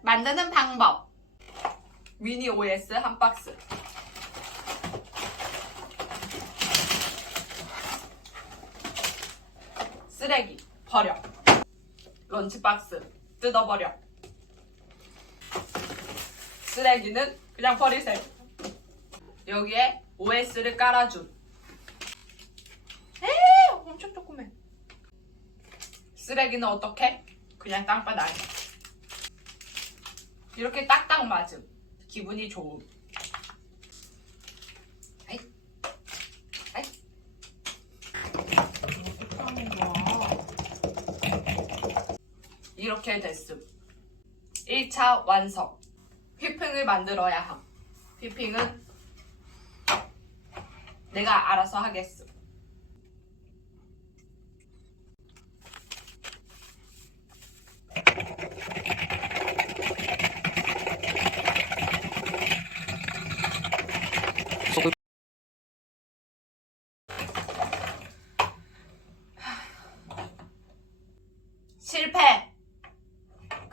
만드는 방법. 미니 OS 한 박스. 쓰레기 버려. 런치박스 뜯어버려. 쓰레기는 그냥 버리세요. 여기에 OS를 깔아준. 에이, 엄청 조그매. 쓰레기는 어떻게? 그냥 땅바닥에. 이렇게 딱딱 맞음. 기분이 좋음. 이렇게 됐음. 1차 완성. 휘핑을 만들어야 함. 휘핑은 내가 알아서 하겠음.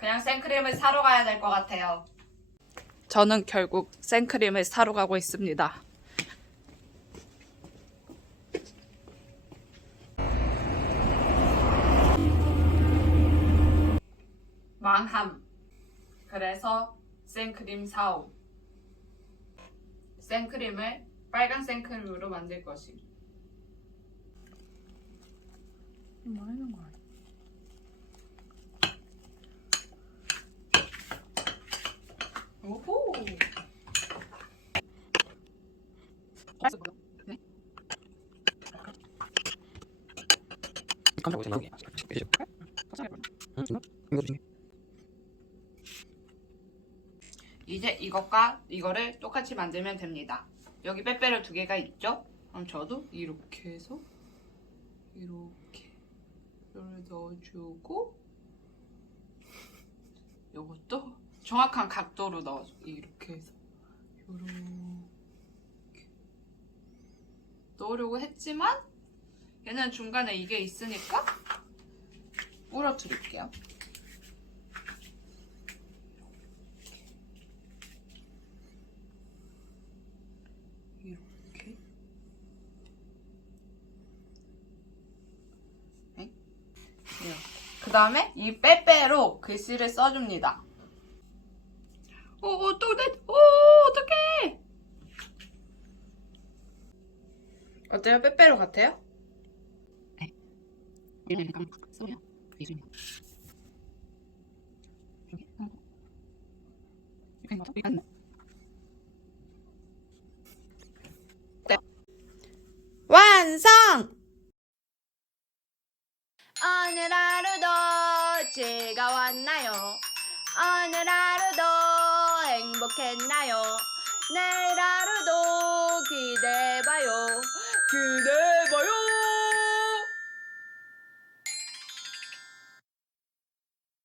그냥 생크림을 사러 가야 될 것 같아요. 저는 결국 생크림을 사러 가고 있습니다. 망함. 그래서 생크림 사옴. 생크림을 빨간 생크림으로 만들 것임. 뭐 하는 거야? 네? 이제 이것과 이거를 똑같이 만들면 됩니다. 여기 빼빼로 두 개가 있죠? 그럼 저도 이렇게 해서 이렇게 이를 넣어주고 이것도 정확한 각도로 넣어 이렇게 해서 이렇게 넣으려고 했지만 얘는 중간에 이게 있으니까 부러뜨릴게요. 이렇게 그 다음에 이 빼빼로 글씨를 써줍니다. 오, 오, 또, 내, 오, 어떡해! 어때요? 빼빼로 같아요? 맞아? 이렇게 맞나? 완성! 오늘 하루도 즐거웠나요? 오늘 하루도 행복했나요? 내일 하루도 기대해봐요. 기대